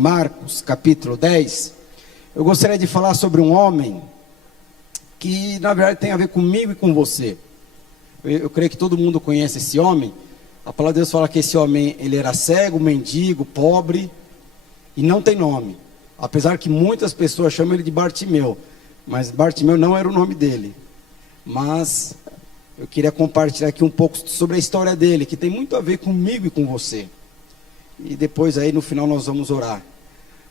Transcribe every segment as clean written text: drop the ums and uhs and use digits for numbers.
Marcos, capítulo 10, eu gostaria de falar sobre um homem que, na verdade, tem a ver comigo e com você. Eu creio que todo mundo conhece esse homem. A palavra de Deus fala que esse homem, ele era cego, mendigo, pobre e não tem nome. Apesar que muitas pessoas chamam ele de Bartimeu, mas Bartimeu não era o nome dele. Mas eu queria compartilhar aqui um pouco sobre a história dele, que tem muito a ver comigo e com você. E depois aí no final nós vamos orar.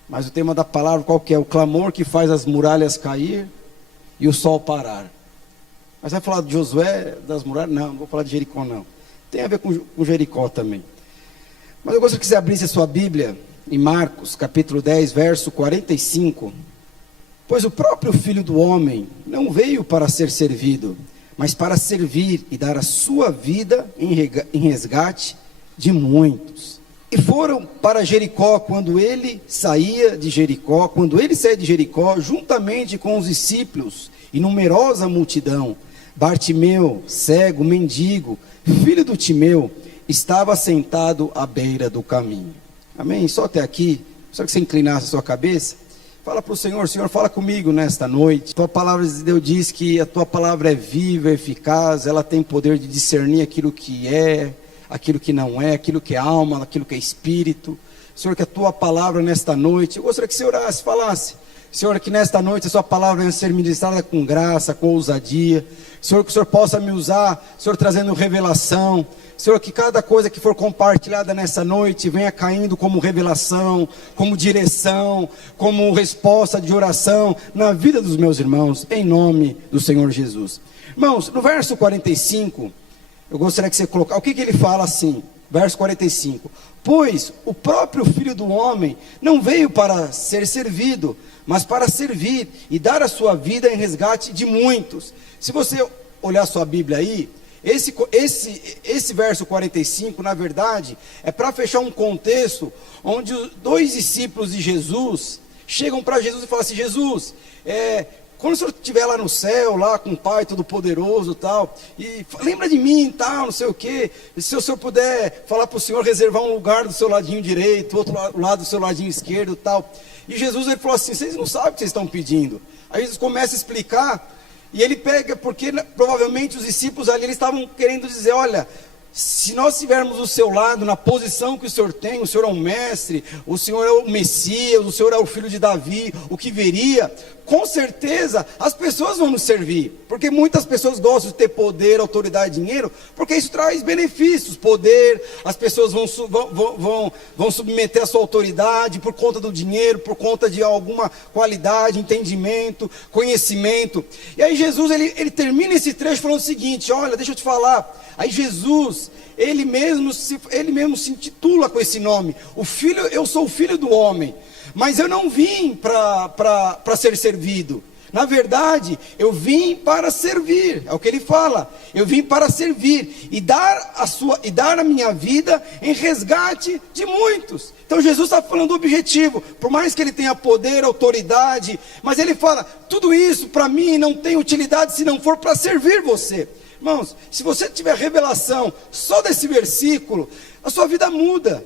Mas o tema da palavra qual que é? O clamor que faz as muralhas cair e o sol parar. Mas vai falar de Josué, das muralhas? Não vou falar de Jericó não. Tem a ver com Jericó também. Mas eu gostaria que você abrisse a sua Bíblia em Marcos, capítulo 10, verso 45. Pois o próprio Filho do Homem não veio para ser servido, mas para servir e dar a sua vida em resgate de muitos. E foram para Jericó, quando ele saía de Jericó, juntamente com os discípulos e numerosa multidão, Bartimeu, cego, mendigo, filho do Timeu, estava sentado à beira do caminho. Amém? Só até aqui, só que você inclinasse a sua cabeça, fala para o Senhor: Senhor, fala comigo nesta noite. Tua palavra de Deus diz que a tua palavra é viva, eficaz, ela tem poder de discernir aquilo que é, aquilo que não é, aquilo que é alma, aquilo que é espírito. Senhor, que a tua palavra nesta noite, eu gostaria que você orasse, falasse. Senhor, que nesta noite a sua palavra venha ser ministrada com graça, com ousadia. Senhor, que o Senhor possa me usar, Senhor, trazendo revelação. Senhor, que cada coisa que for compartilhada nessa noite venha caindo como revelação, como direção, como resposta de oração na vida dos meus irmãos, em nome do Senhor Jesus. Irmãos, no verso 45, eu gostaria que você colocasse, o que ele fala assim? Verso 45: pois o próprio Filho do Homem não veio para ser servido, mas para servir e dar a sua vida em resgate de muitos. Se você olhar sua Bíblia aí, esse verso 45, na verdade, é para fechar um contexto onde os dois discípulos de Jesus chegam para Jesus e falam assim: Jesus, quando o Senhor estiver lá no céu, lá com o Pai Todo-Poderoso e tal, e lembra de mim e tal, não sei o que, se o Senhor puder falar para o Senhor reservar um lugar do seu ladinho direito, outro lado do seu ladinho esquerdo e tal. E Jesus, ele falou assim: vocês não sabem o que vocês estão pedindo. Aí Jesus começa a explicar, e ele pega, porque provavelmente os discípulos ali, eles estavam querendo dizer: olha, se nós estivermos do seu lado, na posição que o Senhor tem, o Senhor é um mestre, o Senhor é o Messias, o Senhor é o filho de Davi, o que viria, com certeza as pessoas vão nos servir, porque muitas pessoas gostam de ter poder, autoridade, dinheiro, porque isso traz benefícios, poder, as pessoas vão submeter a sua autoridade por conta do dinheiro, por conta de alguma qualidade, entendimento, conhecimento. E aí Jesus, ele termina esse trecho falando o seguinte: olha, deixa eu te falar. Aí Jesus, ele mesmo se intitula com esse nome, eu sou o Filho do Homem, mas eu não vim para ser servido. Na verdade, eu vim para servir, é o que ele fala. Eu vim para servir e dar a minha vida em resgate de muitos. Então Jesus está falando do objetivo, por mais que ele tenha poder, autoridade, mas ele fala: tudo isso para mim não tem utilidade se não for para servir você. Irmãos, se você tiver revelação só desse versículo, a sua vida muda.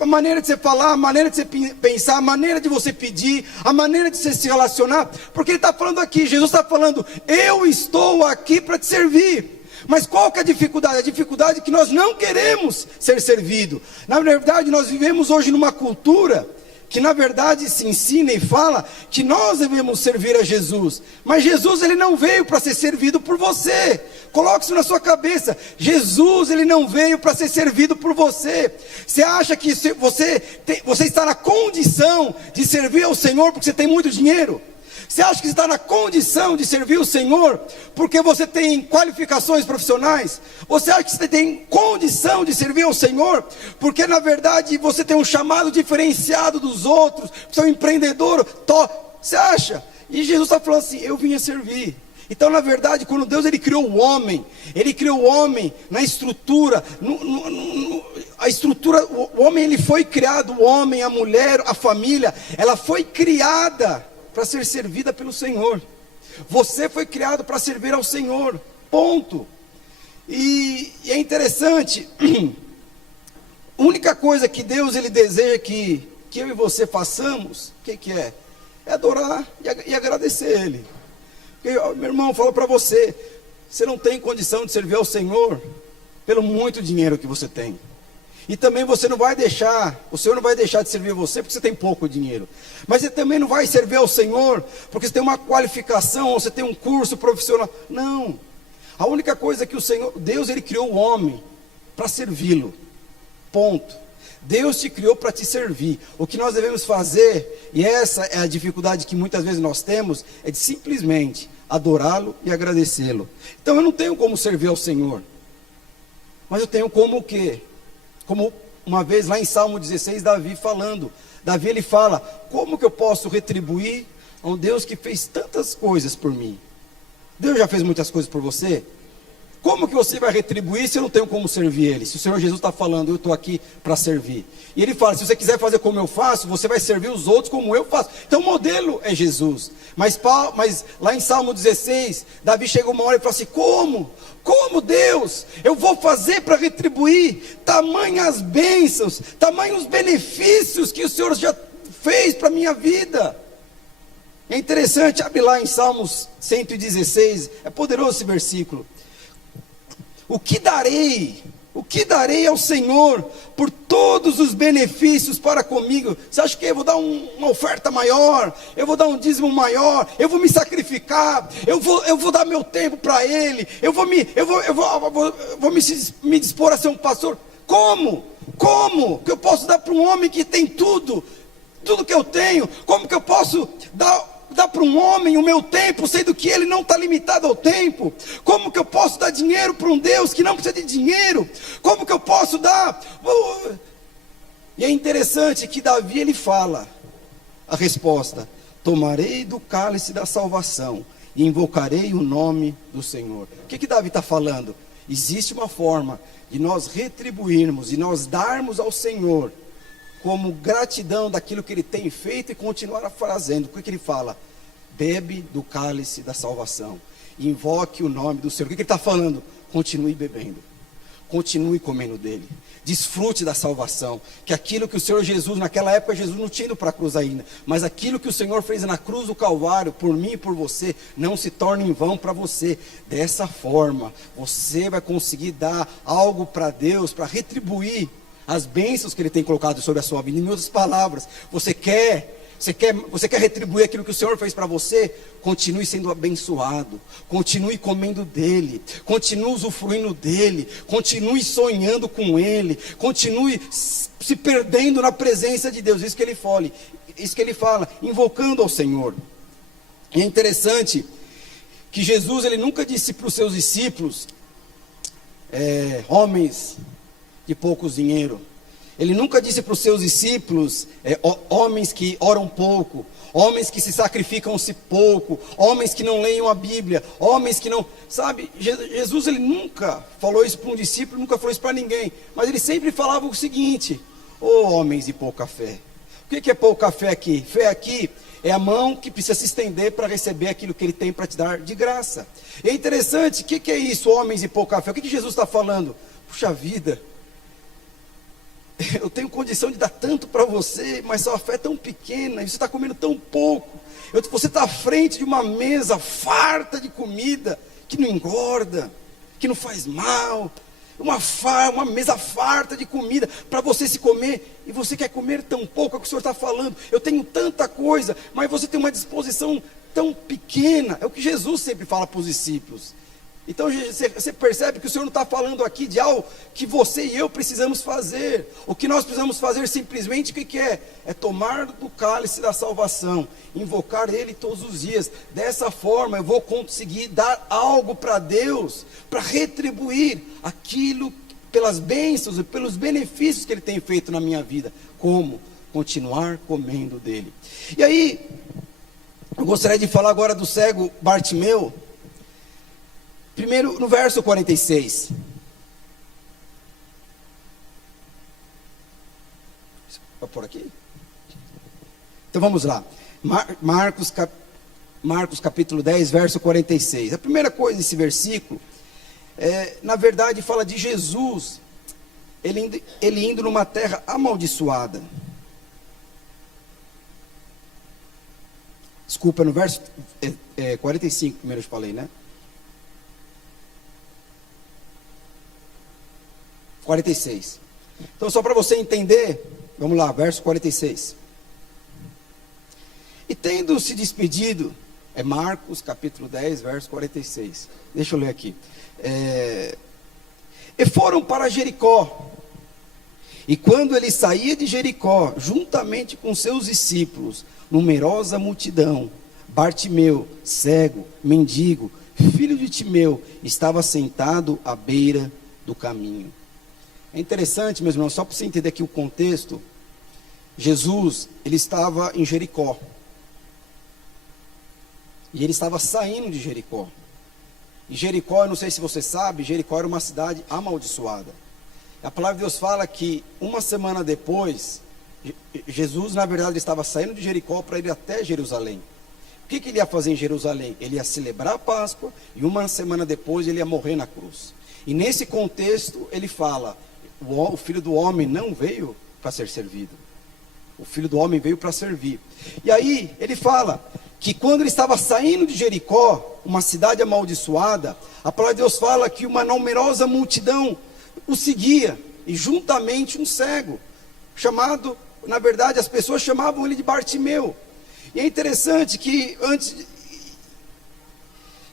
A maneira de você falar, a maneira de você pensar, a maneira de você pedir, a maneira de você se relacionar. Porque ele está falando aqui, Jesus está falando: eu estou aqui para te servir. Mas qual que é a dificuldade? A dificuldade é que nós não queremos ser servidos. Na verdade, nós vivemos hoje numa cultura que na verdade se ensina e fala que nós devemos servir a Jesus. Mas Jesus, ele não veio para ser servido por você. Coloque isso na sua cabeça: Jesus, ele não veio para ser servido por você. Você acha que você está na condição de servir ao Senhor porque você tem muito dinheiro? Você acha que você está na condição de servir o Senhor porque você tem qualificações profissionais? Você acha que você tem condição de servir ao Senhor porque na verdade você tem um chamado diferenciado dos outros, você é um empreendedor? Você acha? E Jesus está falando assim: eu vim a servir. Então, na verdade, quando Deus ele criou o homem na estrutura, o homem ele foi criado, o homem, a mulher, a família, ela foi criada para ser servida pelo Senhor. Você foi criado para servir ao Senhor, ponto. E é interessante A única coisa que Deus ele deseja que eu e você façamos, o que é? É adorar e agradecer Ele. Porque, meu irmão, falo para você, você não tem condição de servir ao Senhor pelo muito dinheiro que você tem. E também o Senhor não vai deixar de servir a você porque você tem pouco dinheiro. Mas você também não vai servir ao Senhor porque você tem uma qualificação, ou você tem um curso profissional. Não. A única coisa que o Senhor, Deus, Ele criou o homem para servi-lo. Ponto. Deus te criou para te servir. O que nós devemos fazer, e essa é a dificuldade que muitas vezes nós temos, é de simplesmente adorá-lo e agradecê-lo. Então eu não tenho como servir ao Senhor, mas eu tenho como o quê? Como uma vez lá em Salmo 16, Davi falando. Davi ele fala, como que eu posso retribuir a um Deus que fez tantas coisas por mim? Deus já fez muitas coisas por você? Como que você vai retribuir se eu não tenho como servir Ele? Se o Senhor Jesus está falando, eu estou aqui para servir. E Ele fala, se você quiser fazer como eu faço, você vai servir os outros como eu faço. Então o modelo é Jesus. Mas lá em Salmo 16, Davi chegou uma hora e falou assim, como Deus, eu vou fazer para retribuir tamanhas bênçãos, tamanhos benefícios que o Senhor já fez para a minha vida? É interessante, abre lá em Salmos 116, é poderoso esse versículo. O que darei ao Senhor por todos os benefícios para comigo? Você acha que eu vou dar uma oferta maior? Eu vou dar um dízimo maior? Eu vou me sacrificar? Eu vou dar meu tempo para Ele? Eu vou me dispor a ser um pastor? Como que eu posso dar para um homem que tem tudo que eu tenho? Como que eu posso dar para um homem o meu tempo, sendo que ele não está limitado ao tempo? Como que eu posso dar dinheiro para um Deus que não precisa de dinheiro? Como que eu posso dar? E é interessante que Davi ele fala a resposta: tomarei do cálice da salvação e invocarei o nome do Senhor. O que Davi está falando? Existe uma forma de nós retribuirmos e nós darmos ao Senhor como gratidão daquilo que Ele tem feito e continuar fazendo. O que ele fala? Bebe do cálice da salvação, invoque o nome do Senhor. O que ele está falando? Continue bebendo, continue comendo dele, desfrute da salvação. Que aquilo que o Senhor Jesus, naquela época Jesus não tinha ido para a cruz ainda, mas aquilo que o Senhor fez na cruz do Calvário, por mim e por você, não se torne em vão para você. Dessa forma, você vai conseguir dar algo para Deus, para retribuir as bênçãos que Ele tem colocado sobre a sua vida. Em outras palavras, você quer retribuir aquilo que o Senhor fez para você? Continue sendo abençoado, continue comendo dele, continue usufruindo dele, continue sonhando com ele, continue se perdendo na presença de Deus. Isso que ele fala, invocando ao Senhor. E é interessante que Jesus ele nunca disse para os seus discípulos, homens de pouco dinheiro. Ele nunca disse para os seus discípulos, homens que oram pouco, homens que se sacrificam-se pouco, homens que não leiam a Bíblia, homens que não... Sabe, Jesus ele nunca falou isso para um discípulo, nunca falou isso para ninguém, mas ele sempre falava o seguinte: homens de pouca fé. O que é pouca fé aqui? Fé aqui é a mão que precisa se estender para receber aquilo que Ele tem para te dar de graça. É interessante, o que é isso, homens de pouca fé? O que Jesus está falando? Puxa vida, eu tenho condição de dar tanto para você, mas sua fé é tão pequena, e você está comendo tão pouco. Você está à frente de uma mesa farta de comida, que não engorda, que não faz mal, uma mesa farta de comida, para você se comer, e você quer comer tão pouco. É o que o Senhor está falando. Eu tenho tanta coisa, mas você tem uma disposição tão pequena. É o que Jesus sempre fala para os discípulos. Então você percebe que o Senhor não está falando aqui de algo que você e eu precisamos fazer. O que nós precisamos fazer simplesmente, o que é? É tomar do cálice da salvação, invocar Ele todos os dias. Dessa forma eu vou conseguir dar algo para Deus, para retribuir aquilo, pelas bênçãos e pelos benefícios que Ele tem feito na minha vida. Como? Continuar comendo dele. E aí, eu gostaria de falar agora do cego Bartimeu. Primeiro, no verso 46. Vai por aqui? Então vamos lá. Marcos capítulo 10, verso 46. A primeira coisa desse versículo, na verdade, fala de Jesus ele indo numa terra amaldiçoada. Desculpa, no verso 45, primeiro eu falei, né? 46. Então, só para você entender, vamos lá, verso 46. E tendo se despedido, é Marcos capítulo 10, verso 46. Deixa eu ler aqui. E foram para Jericó. E quando ele saía de Jericó, juntamente com seus discípulos, numerosa multidão, Bartimeu, cego, mendigo, filho de Timeu, estava sentado à beira do caminho. É interessante, meus irmãos, só para você entender aqui o contexto. Jesus, ele estava em Jericó. E ele estava saindo de Jericó. E Jericó, eu não sei se você sabe, Jericó era uma cidade amaldiçoada. A palavra de Deus fala que uma semana depois, Jesus, na verdade, ele estava saindo de Jericó para ir até Jerusalém. O que ele ia fazer em Jerusalém? Ele ia celebrar a Páscoa e uma semana depois ele ia morrer na cruz. E nesse contexto ele fala, o Filho do Homem não veio para ser servido. O Filho do Homem veio para servir. E aí ele fala que quando ele estava saindo de Jericó, uma cidade amaldiçoada, a palavra de Deus fala que uma numerosa multidão o seguia, e juntamente um cego, chamado, na verdade as pessoas chamavam ele de Bartimeu. E é interessante que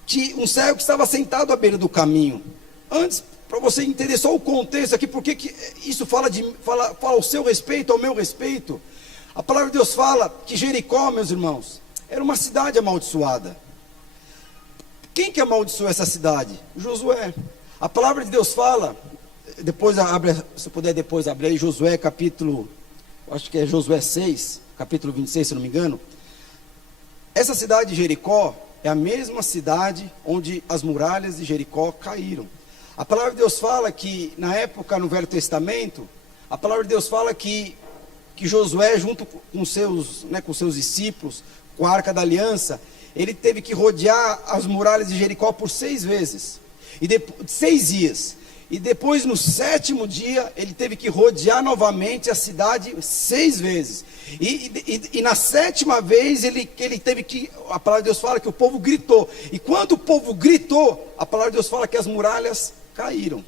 que um cego que estava sentado à beira do caminho. Antes, para você entender só o contexto aqui, porque que isso fala ao seu respeito, ao meu respeito. A palavra de Deus fala que Jericó, meus irmãos, era uma cidade amaldiçoada. Quem que amaldiçoou essa cidade? Josué. A palavra de Deus fala, depois abre, se puder depois abrir aí, Josué capítulo, acho que é Josué 6, capítulo 26, se não me engano. Essa cidade de Jericó é a mesma cidade onde as muralhas de Jericó caíram. A palavra de Deus fala que, na época, no Velho Testamento, a palavra de Deus fala que Josué, junto com seus discípulos, com a Arca da Aliança, ele teve que rodear as muralhas de Jericó por 6 vezes, 6 dias. E depois, no 7º dia, ele teve que rodear novamente a cidade 6 vezes. E na 7ª vez, ele teve que, a palavra de Deus fala que o povo gritou. E quando o povo gritou, a palavra de Deus fala que as muralhas caíram.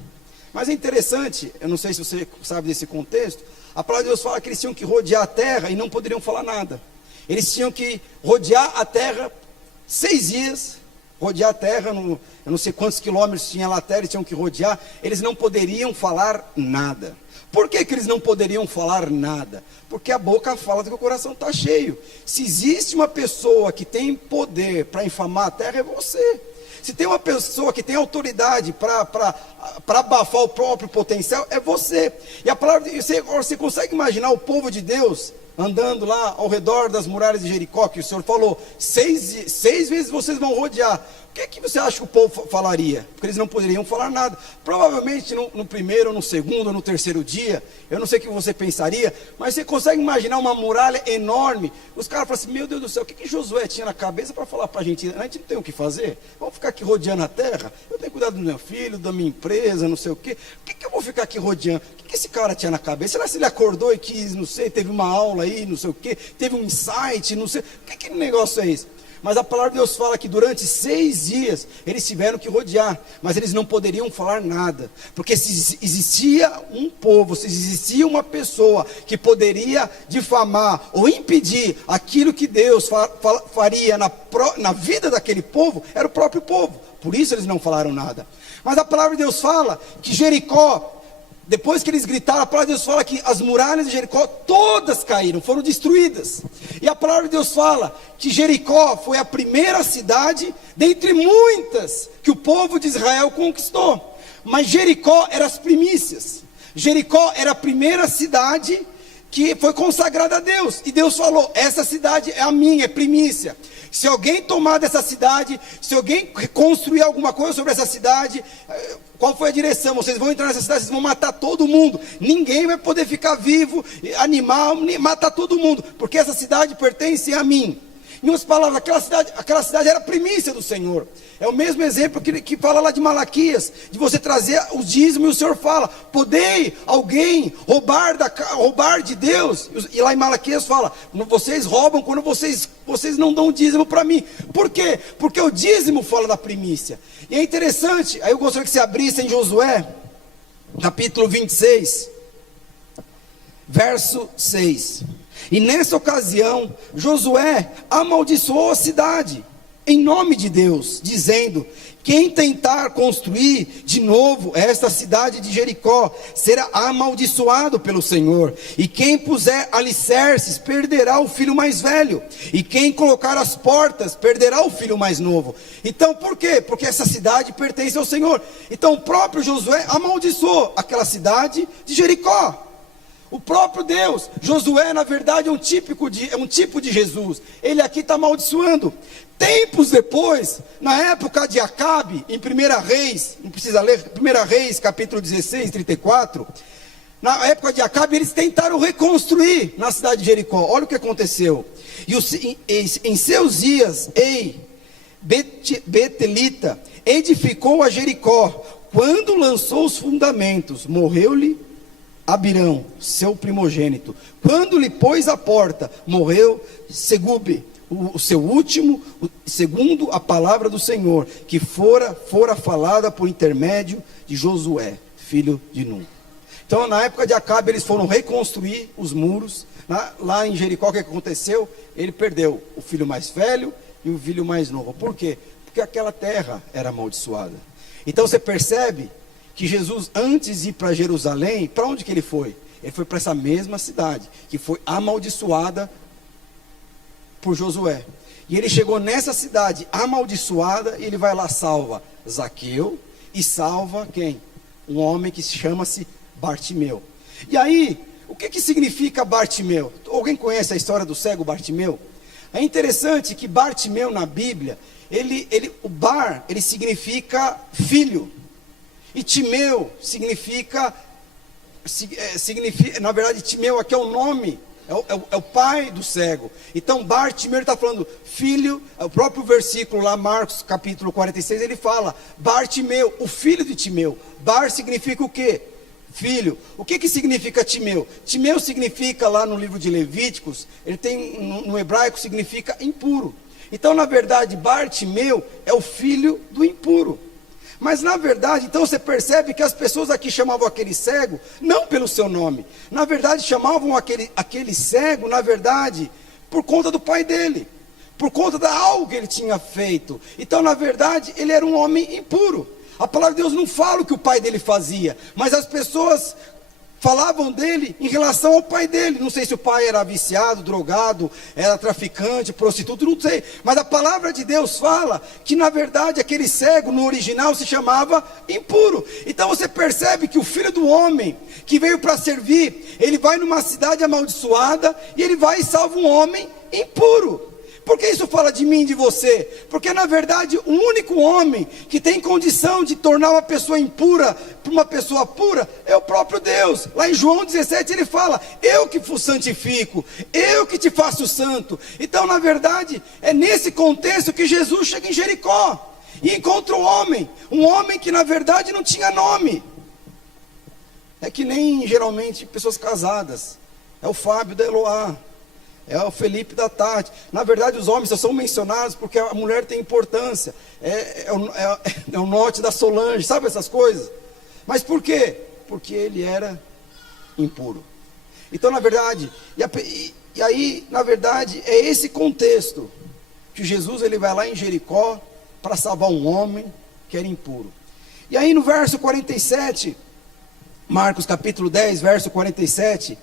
Mas é interessante, eu não sei se você sabe desse contexto, a palavra de Deus fala que eles tinham que rodear a terra e não poderiam falar nada. Eles tinham que rodear a terra 6 dias, rodear a terra, eu não sei quantos quilômetros tinha lá a terra, eles tinham que rodear, eles não poderiam falar nada. Por que eles não poderiam falar nada? Porque a boca fala que o coração está cheio. Se existe uma pessoa que tem poder para infamar a terra, é você. Se tem uma pessoa que tem autoridade para abafar o próprio potencial, é você. E a palavra, você consegue imaginar o povo de Deus andando lá ao redor das muralhas de Jericó, que o Senhor falou, 6 vezes vocês vão rodear. O que você acha que o povo falaria? Porque eles não poderiam falar nada. Provavelmente no primeiro, no segundo, no terceiro dia, eu não sei o que você pensaria, mas você consegue imaginar uma muralha enorme? Os caras falam assim, meu Deus do céu, o que Josué tinha na cabeça para falar para a gente não tem o que fazer? Vamos ficar aqui rodeando a terra? Eu tenho cuidado do meu filho, da minha empresa, não sei o quê. Por que eu vou ficar aqui rodeando? O que esse cara tinha na cabeça? Será que ele acordou e quis, não sei, teve uma aula aí, não sei o quê, teve um insight, não sei, que negócio é esse? Mas a palavra de Deus fala que durante 6 dias eles tiveram que rodear, mas eles não poderiam falar nada, porque se existia um povo, se existia uma pessoa que poderia difamar ou impedir aquilo que Deus faria na vida daquele povo, era o próprio povo. Por isso eles não falaram nada. Mas a palavra de Deus fala que Jericó, depois que eles gritaram, a palavra de Deus fala que as muralhas de Jericó todas caíram, foram destruídas. E a palavra de Deus fala que Jericó foi a primeira cidade, dentre muitas, que o povo de Israel conquistou. Mas Jericó era as primícias. Jericó era a primeira cidade que foi consagrada a Deus. E Deus falou, essa cidade é a minha, é primícia. Se alguém tomar dessa cidade, se alguém construir alguma coisa sobre essa cidade, qual foi a direção? Vocês vão entrar nessa cidade, vocês vão matar todo mundo. Ninguém vai poder ficar vivo, animal, matar todo mundo, porque essa cidade pertence a mim. Em outras palavras, aquela cidade era a primícia do Senhor. É o mesmo exemplo que fala lá de Malaquias, de você trazer o dízimo, e o Senhor fala: podei alguém roubar de Deus? E lá em Malaquias fala: vocês roubam quando vocês não dão o dízimo para mim. Por quê? Porque o dízimo fala da primícia. E é interessante, aí eu gostaria que você abrisse em Josué, capítulo 26, verso 6. E nessa ocasião, Josué amaldiçoou a cidade, em nome de Deus, dizendo: quem tentar construir de novo esta cidade de Jericó, será amaldiçoado pelo Senhor. E quem puser alicerces, perderá o filho mais velho. E quem colocar as portas, perderá o filho mais novo. Então, por quê? Porque essa cidade pertence ao Senhor. Então, o próprio Josué amaldiçoou aquela cidade de Jericó. O próprio Deus. Josué, na verdade, é um tipo de Jesus. Ele aqui está amaldiçoando. Tempos depois, na época de Acabe, em 1 Reis, não precisa ler, 1 Reis, capítulo 16, 34. Na época de Acabe, eles tentaram reconstruir na cidade de Jericó. Olha o que aconteceu. Em seus dias, Betelita edificou a Jericó. Quando lançou os fundamentos, morreu-lhe Abirão, seu primogênito. Quando lhe pôs a porta, morreu Segube, o seu último, segundo a palavra do Senhor, que fora falada por intermédio de Josué, filho de Nun. Então, na época de Acabe, eles foram reconstruir os muros. Lá em Jericó, o que aconteceu? Ele perdeu o filho mais velho e o filho mais novo. Por quê? Porque aquela terra era amaldiçoada. Então, você percebe que Jesus, antes de ir para Jerusalém, para onde que ele foi? Ele foi para essa mesma cidade, que foi amaldiçoada por Josué. E ele chegou nessa cidade amaldiçoada, e ele vai lá, salva Zaqueu, e salva quem? Um homem que chama-se Bartimeu. E aí, o que significa Bartimeu? Alguém conhece a história do cego Bartimeu? É interessante que Bartimeu na Bíblia, o Bar, ele significa filho. E Timeu significa, na verdade, Timeu aqui é o nome, é o pai do cego. Então, Bartimeu está falando, filho, o próprio versículo lá, Marcos capítulo 46, ele fala, Bartimeu, o filho de Timeu. Bar significa o quê? Filho. O que significa Timeu? Timeu significa, lá no livro de Levíticos, ele tem, no hebraico, significa impuro. Então, na verdade, Bartimeu é o filho do impuro. Mas na verdade, então você percebe que as pessoas aqui chamavam aquele cego, não pelo seu nome. Na verdade, chamavam aquele cego, na verdade, por conta do pai dele. Por conta de algo que ele tinha feito. Então, na verdade, ele era um homem impuro. A palavra de Deus não fala o que o pai dele fazia. Mas as pessoas falavam dele em relação ao pai dele. Não sei se o pai era viciado, drogado, era traficante, prostituto, não sei. Mas a palavra de Deus fala que na verdade aquele cego no original se chamava impuro. Então você percebe que o filho do homem que veio para servir, ele vai numa cidade amaldiçoada e ele vai e salva um homem impuro. Por que isso fala de mim e de você? Porque na verdade o único homem que tem condição de tornar uma pessoa impura para uma pessoa pura é o próprio Deus. Lá em João 17 ele fala, eu que vos santifico, eu que te faço santo. Então na verdade é nesse contexto que Jesus chega em Jericó e encontra um homem que na verdade não tinha nome. É que nem geralmente pessoas casadas, é o Fábio da Eloá, é o Felipe da Tati. Na verdade os homens só são mencionados porque a mulher tem importância. É o Norte da Solange, sabe essas coisas? Mas por quê? Porque ele era impuro. Então na verdade, e aí na verdade é esse contexto que Jesus ele vai lá em Jericó para salvar um homem que era impuro. E aí no verso 47, Marcos capítulo 10, verso 47,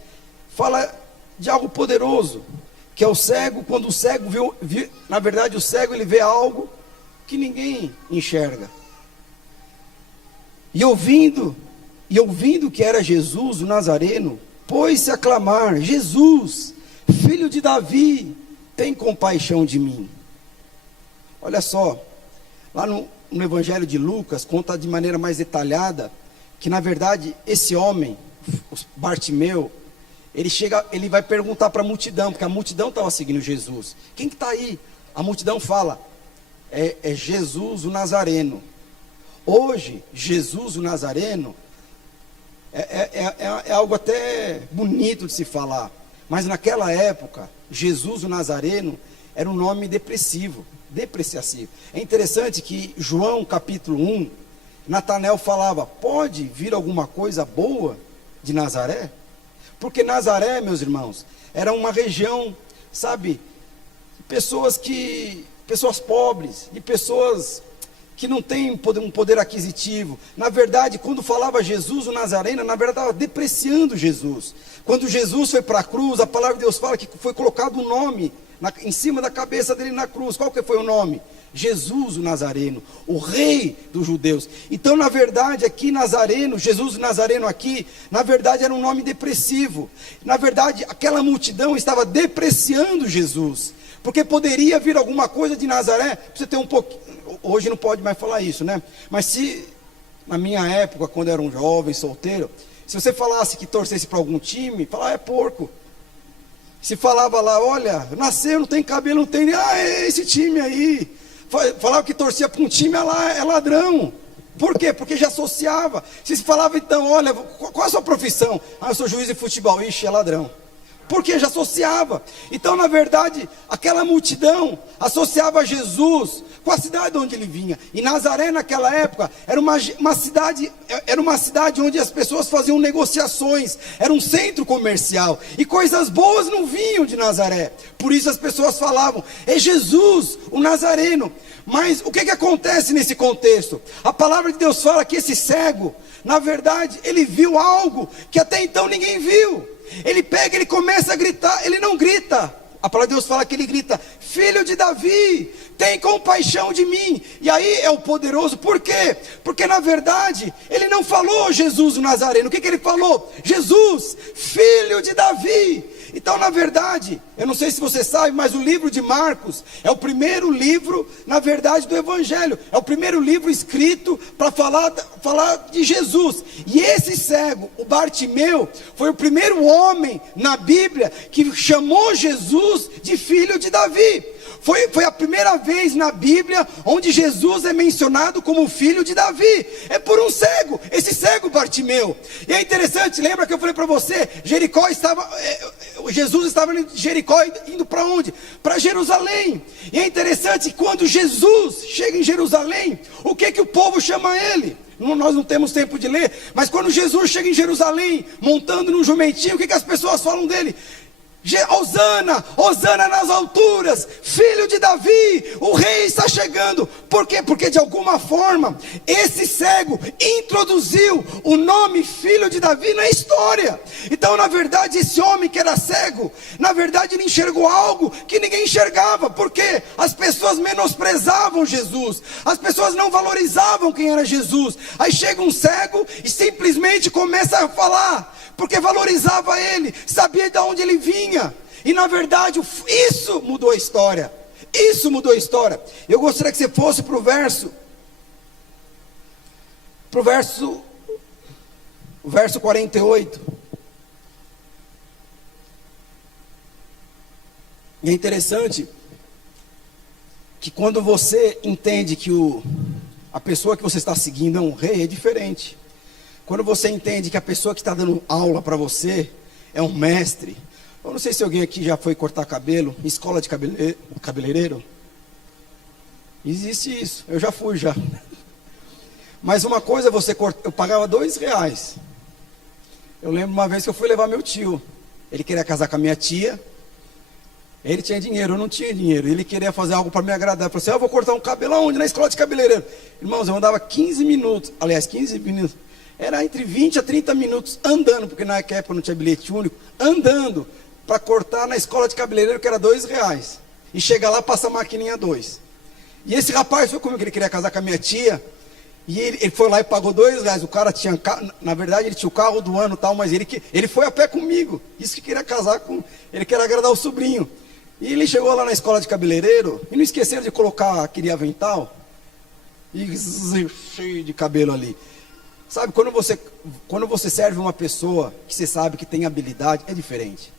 fala de algo poderoso, que é o cego. Quando o cego na verdade o cego ele vê algo que ninguém enxerga. E ouvindo que era Jesus o Nazareno, pôs-se a clamar, Jesus, filho de Davi, tem compaixão de mim. Olha só, lá no Evangelho de Lucas, conta de maneira mais detalhada, que na verdade esse homem, Bartimeu, ele vai perguntar para a multidão, porque a multidão estava seguindo Jesus. Quem que está aí? A multidão fala, é Jesus o Nazareno. Hoje, Jesus o Nazareno é algo até bonito de se falar, mas naquela época, Jesus o Nazareno era um nome depressivo, depreciativo. É interessante que João capítulo 1, Natanael falava, pode vir alguma coisa boa de Nazaré? Porque Nazaré, meus irmãos, era uma região, sabe, pessoas pobres, de pessoas que não têm um poder aquisitivo. Na verdade, quando falava Jesus o Nazareno, na verdade estava depreciando Jesus. Quando Jesus foi para a cruz, a palavra de Deus fala que foi colocado um nome em cima da cabeça dele na cruz. Qual que foi o nome? Jesus o Nazareno, o rei dos judeus. Então, na verdade, aqui Nazareno, Jesus o Nazareno aqui, na verdade era um nome depressivo. Na verdade, aquela multidão estava depreciando Jesus, porque poderia vir alguma coisa de Nazaré. Você tem um pouquinho, hoje não pode mais falar isso, né? Mas se, na minha época, quando eu era um jovem, solteiro, se você falasse que torcesse para algum time, falava, é porco. Se falava lá, olha, nasceu, não tem cabelo, não tem, é esse time aí. Falava que torcia para um time, é ladrão. Por quê? Porque já associava. Se falava então, olha, qual é a sua profissão? Eu sou juiz de futebol. Ixi, é ladrão. Porque já associava. Então, na verdade, aquela multidão associava Jesus com a cidade onde ele vinha. E Nazaré, naquela época, era uma cidade onde as pessoas faziam negociações. Era um centro comercial. E coisas boas não vinham de Nazaré. Por isso as pessoas falavam, é Jesus, o Nazareno. Mas o que acontece nesse contexto? A palavra de Deus fala que esse cego, na verdade, ele viu algo que até então ninguém viu. Ele pega, ele começa a gritar, ele não grita. A palavra de Deus fala que ele grita, filho de Davi, tem compaixão de mim. E aí é o poderoso, por quê? Porque na verdade, ele não falou Jesus o Nazareno. O que ele falou? Jesus, filho de Davi. Então, na verdade, eu não sei se você sabe, mas o livro de Marcos é o primeiro livro, na verdade, do Evangelho. É o primeiro livro escrito para falar de Jesus. E esse cego, o Bartimeu, foi o primeiro homem na Bíblia que chamou Jesus de filho de Davi. Foi a primeira vez na Bíblia onde Jesus é mencionado como filho de Davi. É por um cego, esse cego Bartimeu. E é interessante, lembra que eu falei para você, Jesus estava em Jericó indo para onde? Para Jerusalém. E é interessante que quando Jesus chega em Jerusalém, o que o povo chama ele? Nós não temos tempo de ler, mas quando Jesus chega em Jerusalém, montando num jumentinho, o que as pessoas falam dele? Hosana, Hosana nas alturas, filho de Davi, o rei está chegando. Por quê? Porque de alguma forma, esse cego introduziu o nome filho de Davi na história. Então, na verdade, esse homem que era cego, na verdade ele enxergou algo que ninguém enxergava. Por quê? As pessoas menosprezavam Jesus, as pessoas não valorizavam quem era Jesus. Aí chega um cego e simplesmente começa a falar, porque valorizava ele, sabia de onde ele vinha. E na verdade isso mudou a história. Isso mudou a história. Eu gostaria que você fosse para o verso 48. E é interessante que quando você entende que a pessoa que você está seguindo é um rei, é diferente. Quando você entende que a pessoa que está dando aula para você é um mestre. Eu não sei se alguém aqui já foi cortar cabelo, escola de cabeleireiro. Existe isso, eu já fui já. Mas uma coisa, eu pagava R$2. Eu lembro uma vez que eu fui levar meu tio. Ele queria casar com a minha tia. Ele tinha dinheiro, eu não tinha dinheiro. Ele queria fazer algo para me agradar. Eu falei assim, eu vou cortar um cabelo aonde? Na escola de cabeleireiro. Irmãos, eu andava 15 minutos. Aliás, 15 minutos. Era entre 20 a 30 minutos andando, porque na época não tinha bilhete único, andando para cortar na escola de cabeleireiro, que era R$2. E chega lá, passa a maquininha 2. E esse rapaz foi comigo, que ele queria casar com a minha tia. E ele foi lá e pagou R$2. O cara tinha, na verdade, ele tinha o carro do ano e tal, mas ele foi a pé comigo. Isso que queria casar com, ele queria agradar o sobrinho. E ele chegou lá na escola de cabeleireiro, e não esqueceram de colocar aquele avental, e cheio de cabelo ali. Sabe, quando você serve uma pessoa que você sabe que tem habilidade, é diferente.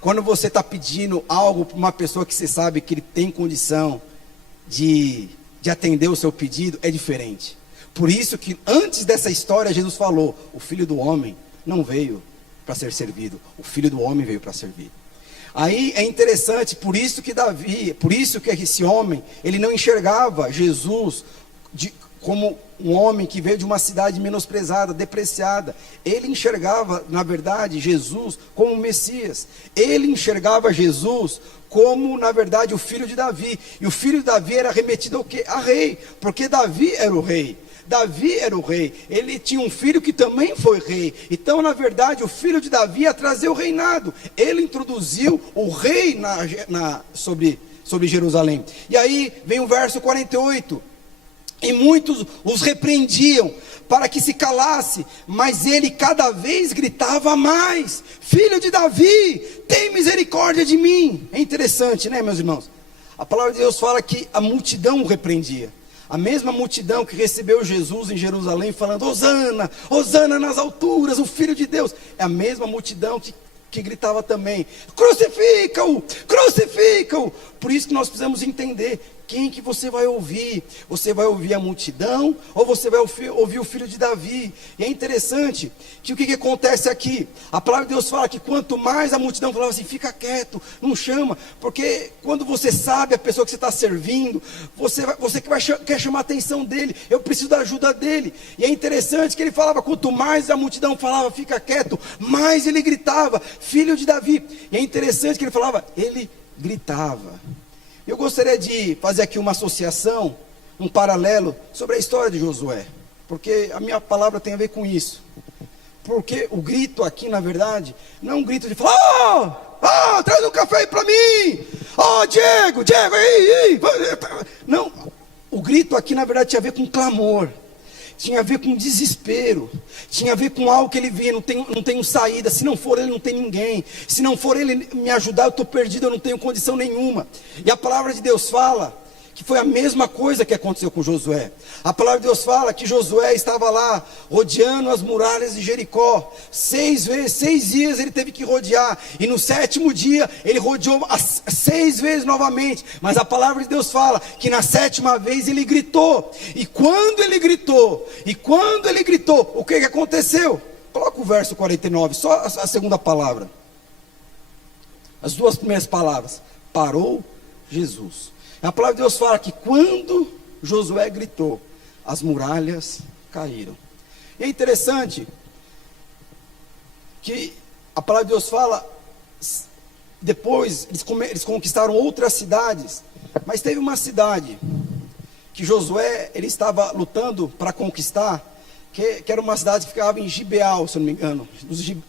Quando você está pedindo algo para uma pessoa que você sabe que ele tem condição de atender o seu pedido, é diferente. Por isso que antes dessa história Jesus falou, o Filho do Homem não veio para ser servido, o Filho do Homem veio para servir. Aí é interessante, por isso que esse homem, ele não enxergava Jesus como um homem que veio de uma cidade menosprezada, depreciada. Ele enxergava, na verdade, Jesus como Messias. Ele enxergava Jesus como, na verdade, o filho de Davi. E o filho de Davi era remetido ao quê? A rei, porque Davi era o rei. Davi era o rei, ele tinha um filho que também foi rei. Então, na verdade, o filho de Davi ia trazer o reinado. Ele introduziu o rei sobre Jerusalém. E aí vem o verso 48. E muitos os repreendiam para que se calasse, mas ele cada vez gritava mais: Filho de Davi, tem misericórdia de mim. É interessante, né, meus irmãos? A palavra de Deus fala que a multidão o repreendia. A mesma multidão que recebeu Jesus em Jerusalém falando: Hosana, Hosana nas alturas, o Filho de Deus. É a mesma multidão que gritava também: crucifica-o, crucifica-o. Por isso que nós precisamos entender quem que você vai ouvir. Você vai ouvir a multidão ou você vai ouvir o filho de Davi? E é interessante que o que acontece aqui? A palavra de Deus fala que quanto mais a multidão falava assim: fica quieto, não chama. Porque quando você sabe a pessoa que você está servindo, você quer chamar a atenção dele. Eu preciso da ajuda dele. E é interessante que ele falava, quanto mais a multidão falava fica quieto, mais ele gritava: Filho de Davi. E é interessante que ele falava, ele gritava. Eu gostaria de fazer aqui uma associação, um paralelo sobre a história de Josué, porque a minha palavra tem a ver com isso. Porque o grito aqui, na verdade, não é um grito de falar: traz um café aí para mim, Diego, aí. Não, o grito aqui, na verdade, tinha a ver com clamor, tinha a ver com desespero, tinha a ver com algo que ele via: não tenho saída, se não for ele não tem ninguém, se não for ele me ajudar eu estou perdido, eu não tenho condição nenhuma. E a palavra de Deus fala que foi a mesma coisa que aconteceu com Josué. A palavra de Deus fala que Josué estava lá, rodeando as muralhas de Jericó, 6 dias ele teve que rodear, e no 7º dia, ele rodeou 6 vezes novamente, mas a palavra de Deus fala, que na 7ª vez ele gritou, e quando ele gritou, o que aconteceu? Coloca o verso 49, só a segunda palavra, as 2 primeiras palavras: parou Jesus. A palavra de Deus fala que quando Josué gritou, as muralhas caíram. E é interessante que a palavra de Deus fala, depois eles conquistaram outras cidades, mas teve uma cidade que Josué ele estava lutando para conquistar, que era uma cidade que ficava em Gibeal, se eu não me engano. Ele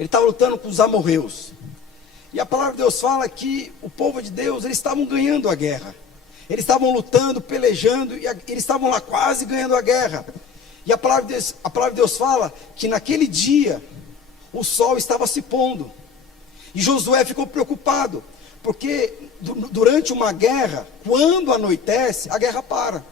estava lutando com os amorreus. E a palavra de Deus fala que o povo de Deus, eles estavam ganhando a guerra. Eles estavam lutando, pelejando, e eles estavam lá quase ganhando a guerra. E a palavra de Deus fala que naquele dia, o sol estava se pondo. E Josué ficou preocupado, porque durante uma guerra, quando anoitece, a guerra para.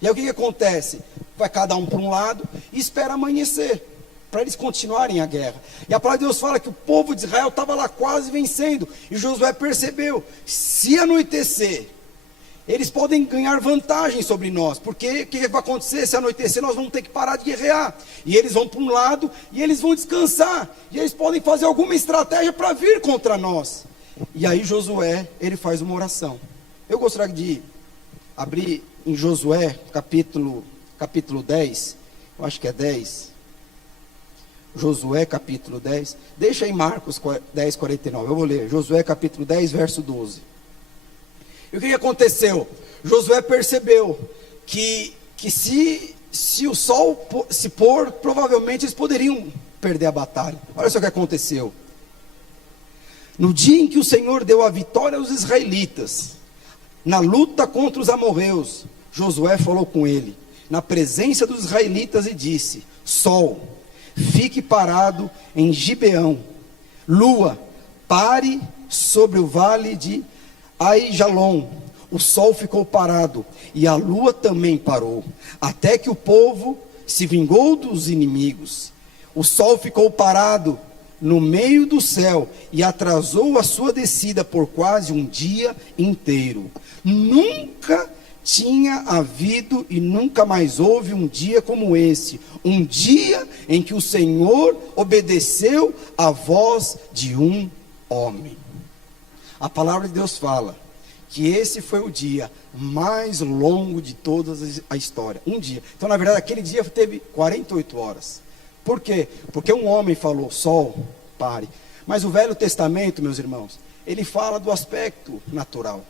E aí o que acontece? Vai cada um para um lado e espera amanhecer, para eles continuarem a guerra. E a palavra de Deus fala que o povo de Israel estava lá quase vencendo, e Josué percebeu: se anoitecer, eles podem ganhar vantagem sobre nós, porque o que vai acontecer? Se anoitecer, nós vamos ter que parar de guerrear, e eles vão para um lado, e eles vão descansar, e eles podem fazer alguma estratégia para vir contra nós. E aí Josué, ele faz uma oração. Eu gostaria de abrir em Josué, capítulo 10, eu acho que é 10, Josué capítulo 10, deixa aí Marcos 10, 49, eu vou ler, Josué capítulo 10, verso 12. E o que aconteceu? Josué percebeu que se o sol se pôr, provavelmente eles poderiam perder a batalha. Olha só o que aconteceu. No dia em que o Senhor deu a vitória aos israelitas, na luta contra os amorreus, Josué falou com ele, na presença dos israelitas, e disse: Sol, fique parado em Gibeão. Lua, pare sobre o vale de Aijalon. O sol ficou parado e a lua também parou, até que o povo se vingou dos inimigos. O sol ficou parado no meio do céu e atrasou a sua descida por quase um dia inteiro. Nunca tinha havido e nunca mais houve um dia como esse, um dia em que o Senhor obedeceu à voz de um homem. A palavra de Deus fala que esse foi o dia mais longo de toda a história, um dia. Então, na verdade, aquele dia teve 48 horas. Por quê? Porque um homem falou: sol, pare. Mas o Velho Testamento, meus irmãos, ele fala do aspecto natural.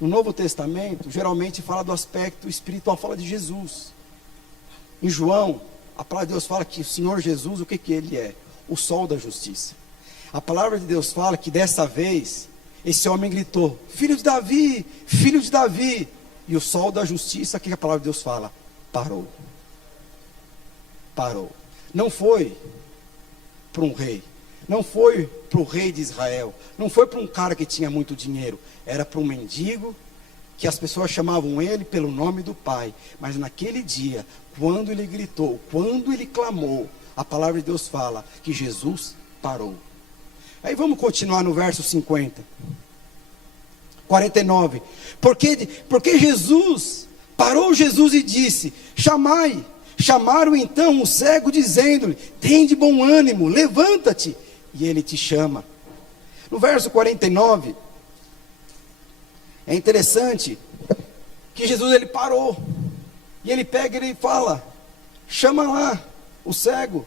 No Novo Testamento, geralmente fala do aspecto espiritual, fala de Jesus. Em João, a palavra de Deus fala que o Senhor Jesus, o que ele é? O sol da justiça. A palavra de Deus fala que dessa vez, esse homem gritou: filho de Davi, filho de Davi. E o sol da justiça, o que a palavra de Deus fala? Parou. Parou. Não foi para um rei. Não foi para o rei de Israel. Não foi para um cara que tinha muito dinheiro. Era para um mendigo, que as pessoas chamavam ele pelo nome do pai. Mas naquele dia, quando ele gritou, quando ele clamou, a palavra de Deus fala que Jesus parou. Aí vamos continuar no verso 49. Porque Jesus, parou Jesus e disse: chamai. Chamaram então o cego, dizendo-lhe: tem de bom ânimo, levanta-te, e ele te chama. No verso 49, é interessante que Jesus, ele parou, e ele pega e ele fala: chama lá o cego,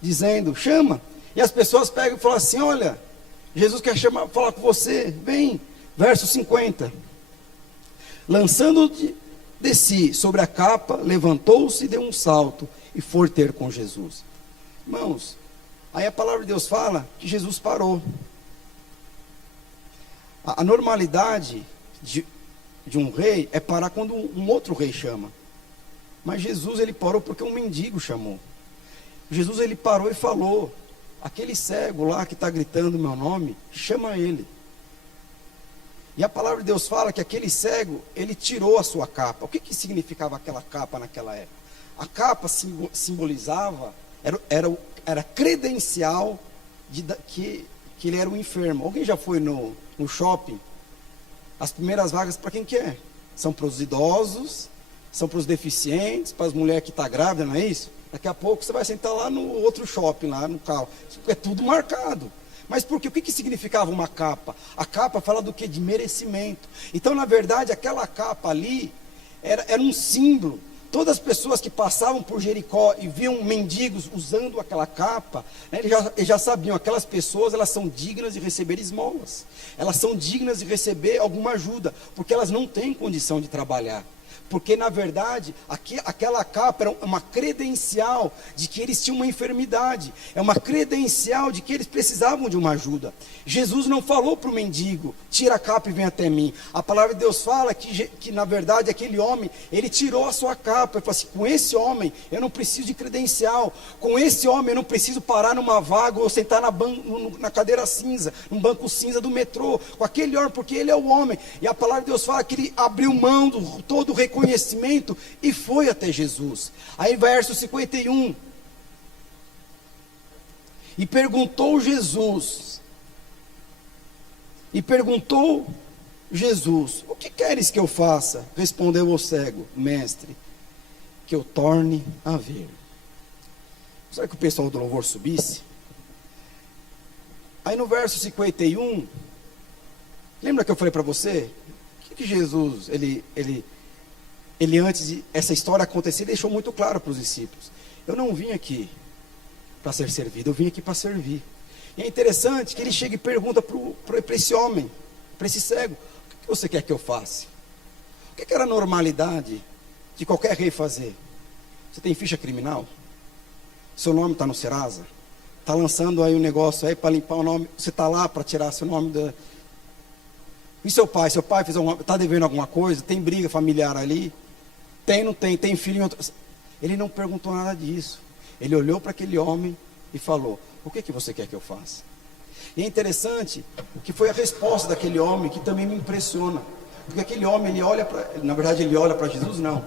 dizendo: chama. E as pessoas pegam e falam assim: olha, Jesus quer falar com você, vem. Verso 50, lançando de si sobre a capa, levantou-se, deu um salto e foi ter com Jesus. Irmãos, aí a palavra de Deus fala que Jesus parou. A normalidade de um rei é parar quando um outro rei chama. Mas Jesus, ele parou porque um mendigo chamou. Jesus, ele parou e falou: aquele cego lá que está gritando meu nome, chama ele. E a palavra de Deus fala que aquele cego, ele tirou a sua capa. O que significava aquela capa naquela época? A capa simbolizava, era credencial que ele era um enfermo. Alguém já foi no shopping? As primeiras vagas para quem que é? São para os idosos, são para os deficientes, para as mulheres que estão grávidas, não é isso? Daqui a pouco você vai sentar lá no outro shopping, lá no carro. É tudo marcado. Mas por quê? O que significava uma capa? A capa fala do quê? De merecimento. Então, na verdade, aquela capa ali era um símbolo. Todas as pessoas que passavam por Jericó e viam mendigos usando aquela capa, né, eles já sabiam: aquelas pessoas, elas são dignas de receber esmolas. Elas são dignas de receber alguma ajuda, porque elas não têm condição de trabalhar. Porque, na verdade, aquela capa era uma credencial de que eles tinham uma enfermidade. É uma credencial de que eles precisavam de uma ajuda. Jesus não falou para o mendigo: tira a capa e vem até mim. A palavra de Deus fala que na verdade, aquele homem, ele tirou a sua capa. Ele falou assim: com esse homem, eu não preciso de credencial. Com esse homem, eu não preciso parar numa vaga ou sentar na cadeira cinza, num banco cinza do metrô. Com aquele homem, porque ele é o homem. E a palavra de Deus fala que ele abriu mão do todo o reconhecimento e foi até Jesus. Aí verso 51, e perguntou Jesus, o que queres que eu faça? Respondeu o cego: mestre, que eu torne a ver. Será que o pessoal do louvor subisse? Aí no verso 51, lembra que eu falei para você que Jesus, ele antes de essa história acontecer, deixou muito claro para os discípulos: eu não vim aqui para ser servido, eu vim aqui para servir. E é interessante que ele chega e pergunta para esse homem, para esse cego: o que você quer que eu faça? O que era a normalidade de qualquer rei fazer? Você tem ficha criminal? Seu nome está no Serasa? Está lançando aí um negócio aí para limpar o nome, você está lá para tirar seu nome da... E seu pai está devendo alguma coisa? Tem briga familiar ali? Tem, não tem? Tem filho em outro... Ele não perguntou nada disso. Ele olhou para aquele homem e falou: o que você quer que eu faça? E é interessante que foi a resposta daquele homem que também me impressiona. Porque aquele homem, ele olha para... Na verdade, ele olha para Jesus, não.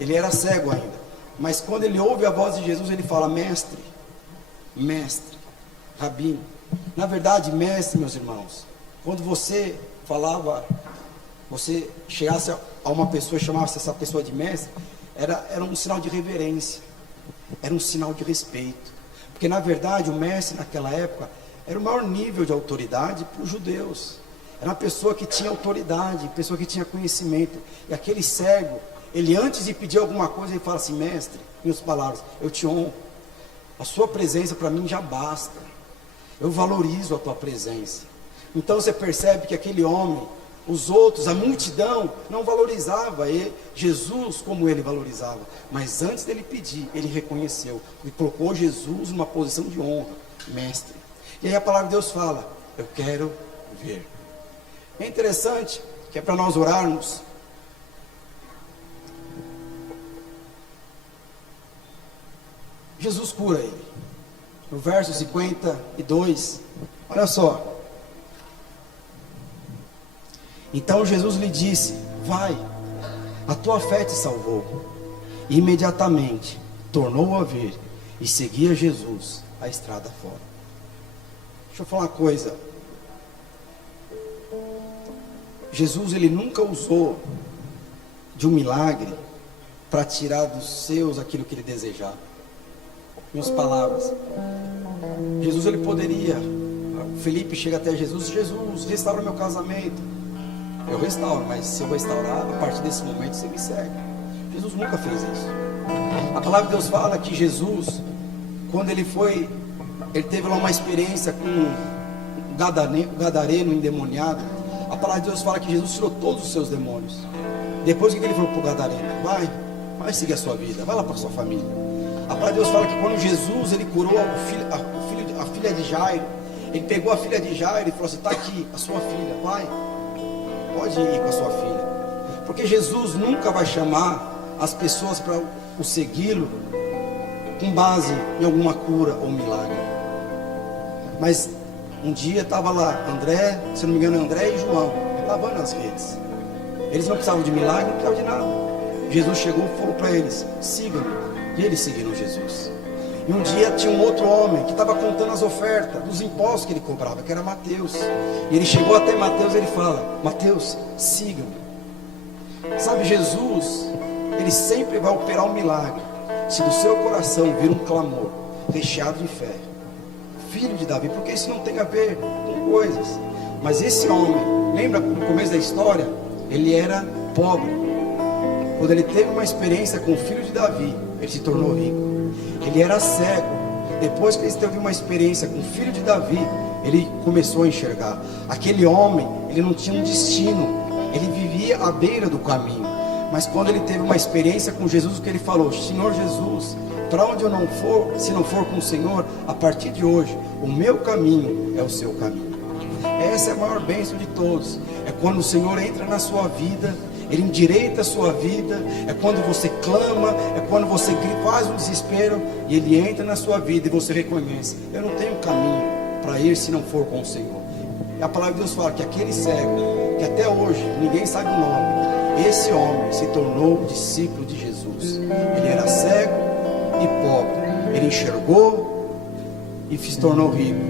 Ele era cego ainda. Mas quando ele ouve a voz de Jesus, ele fala: mestre, mestre, rabino. Na verdade, mestre, meus irmãos, quando você falava, você chegasse a uma pessoa e chamasse essa pessoa de mestre, era um sinal de reverência, era um sinal de respeito. Porque na verdade o mestre naquela época era o maior nível de autoridade para os judeus. Era uma pessoa que tinha autoridade, pessoa que tinha conhecimento. E aquele cego, ele antes de pedir alguma coisa, ele fala assim: mestre, em outras palavras, eu te honro, a sua presença para mim já basta, eu valorizo a tua presença. Então você percebe que aquele homem, os outros, a multidão não valorizava Jesus como ele valorizava. Mas antes dele pedir, ele reconheceu e colocou Jesus numa posição de honra: mestre. E aí a palavra de Deus fala: eu quero ver. É interessante que é para nós orarmos. Jesus cura ele. No verso 52, olha só. Então Jesus lhe disse: vai, a tua fé te salvou. E imediatamente tornou a ver e seguia Jesus a estrada fora. Deixa eu falar uma coisa. Jesus, ele nunca usou de um milagre para tirar dos seus aquilo que ele desejava. Em outras palavras, Jesus, ele poderia, Felipe chega até Jesus: Jesus, restaura meu casamento. Eu restauro, mas se eu restaurar, a partir desse momento você me segue. Jesus nunca fez isso. A palavra de Deus fala que Jesus, quando ele teve lá uma experiência com um gadareno endemoniado. A palavra de Deus fala que Jesus tirou todos os seus demônios. Depois o que ele falou para o gadareno? Vai seguir a sua vida, vai lá para a sua família. A palavra de Deus fala que quando Jesus, ele curou a filha de Jairo, ele pegou a filha de Jairo e falou assim: está aqui a sua filha, vai, pode ir com a sua filha. Porque Jesus nunca vai chamar as pessoas para o segui-lo com base em alguma cura ou milagre. Mas um dia estava lá André, se não me engano André e João, lavando as redes. Eles não precisavam de milagre, não precisavam de nada. Jesus chegou e falou para eles: sigam-me. E eles seguiram Jesus. E um dia tinha um outro homem que estava contando as ofertas dos impostos que ele cobrava, que era Mateus. E ele chegou até Mateus e ele fala: Mateus, siga-me. Sabe, Jesus, ele sempre vai operar um milagre se do seu coração vir um clamor recheado de fé. Filho de Davi, porque isso não tem a ver com coisas. Mas esse homem, lembra no começo da história? Ele era pobre. Quando ele teve uma experiência com o filho de Davi, ele se tornou rico. Ele era cego. Depois que ele teve uma experiência com o filho de Davi, ele começou a enxergar. Aquele homem, ele não tinha um destino, ele vivia à beira do caminho. Mas quando ele teve uma experiência com Jesus, o que ele falou: Senhor Jesus, para onde eu não for, se não for com o Senhor, a partir de hoje, o meu caminho é o seu caminho. Essa é a maior bênção de todos. É quando o Senhor entra na sua vida, Ele endireita a sua vida. É quando você clama, é quando você faz um desespero, e Ele entra na sua vida e você reconhece: eu não tenho caminho para ir se não for com o Senhor. E a palavra de Deus fala que aquele cego, que até hoje ninguém sabe o nome, esse homem se tornou discípulo de Jesus. Ele era cego e pobre, ele enxergou e se tornou rico.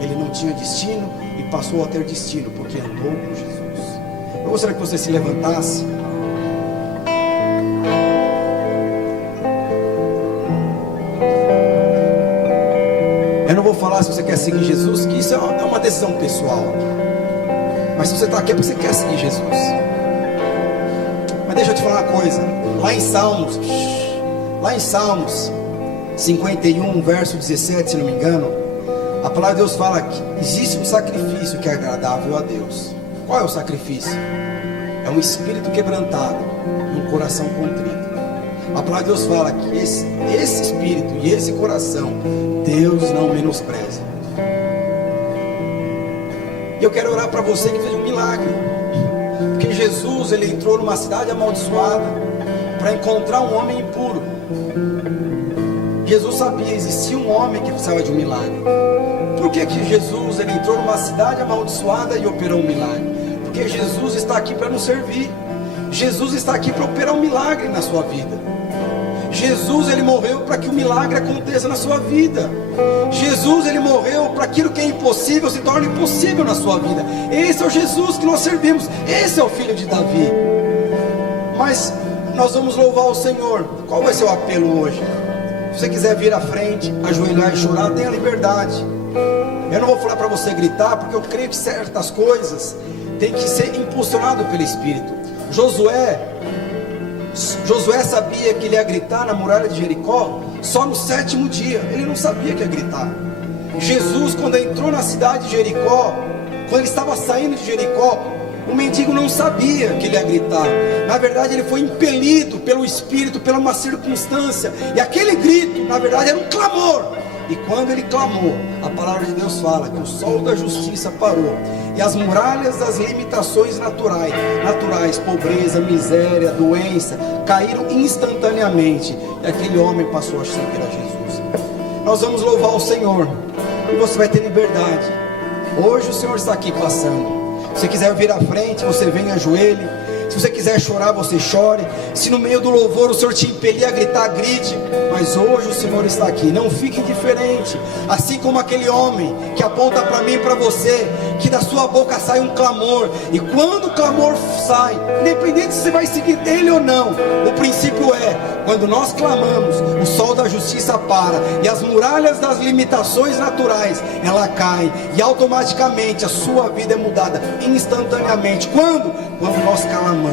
Ele não tinha destino e passou a ter destino, porque andou com Jesus. Eu gostaria que você se levantasse. Eu não vou falar se você quer seguir Jesus, que isso é uma decisão pessoal. Mas se você está aqui é porque você quer seguir Jesus. Mas deixa eu te falar uma coisa. Lá em Salmos 51, verso 17, se não me engano, a palavra de Deus fala que existe um sacrifício que é agradável a Deus. Qual é o sacrifício? É um espírito quebrantado e um coração contrito. A palavra de Deus fala que esse espírito e esse coração Deus não menospreza. E eu quero orar para você que fez um milagre. Porque Jesus, ele entrou numa cidade amaldiçoada para encontrar um homem impuro. Jesus sabia, existia um homem que precisava de um milagre. Por que Jesus, ele entrou numa cidade amaldiçoada e operou um milagre? Porque Jesus está aqui para nos servir. Jesus está aqui para operar um milagre na sua vida. Jesus, ele morreu para que o milagre aconteça na sua vida. Jesus, ele morreu para aquilo que é impossível se torne possível na sua vida. Esse é o Jesus que nós servimos. Esse é o filho de Davi. Mas nós vamos louvar o Senhor. Qual vai ser o apelo hoje? Se você quiser vir à frente, ajoelhar e chorar, tenha liberdade. Eu não vou falar para você gritar, porque eu creio que certas coisas têm que ser impulsionado pelo Espírito. Josué sabia que ele ia gritar na muralha de Jericó só no 7º dia. Ele não sabia que ia gritar. Jesus, quando entrou na cidade de Jericó, quando ele estava saindo de Jericó, o mendigo não sabia que ele ia gritar. Na verdade, ele foi impelido pelo Espírito, pela uma circunstância. E aquele grito, na verdade, era um clamor. E quando ele clamou, a palavra de Deus fala que o sol da justiça parou. E as muralhas das limitações naturais, pobreza, miséria, doença, caíram instantaneamente. E aquele homem passou a seguir a Jesus. Nós vamos louvar o Senhor. E você vai ter liberdade. Hoje o Senhor está aqui passando. Se você quiser vir à frente, você vem, ajoelhe. Se você quiser chorar, você chore. Se no meio do louvor o Senhor te impelir a gritar, grite. Mas hoje o Senhor está aqui. Não fique indiferente. Assim como aquele homem que aponta para mim e para você, que da sua boca sai um clamor. E quando o clamor sai, independente se você vai seguir ele ou não, o princípio é: quando nós clamamos, o sol da justiça para, e as muralhas das limitações naturais, ela cai, e automaticamente a sua vida é mudada instantaneamente. Quando nós clamamos.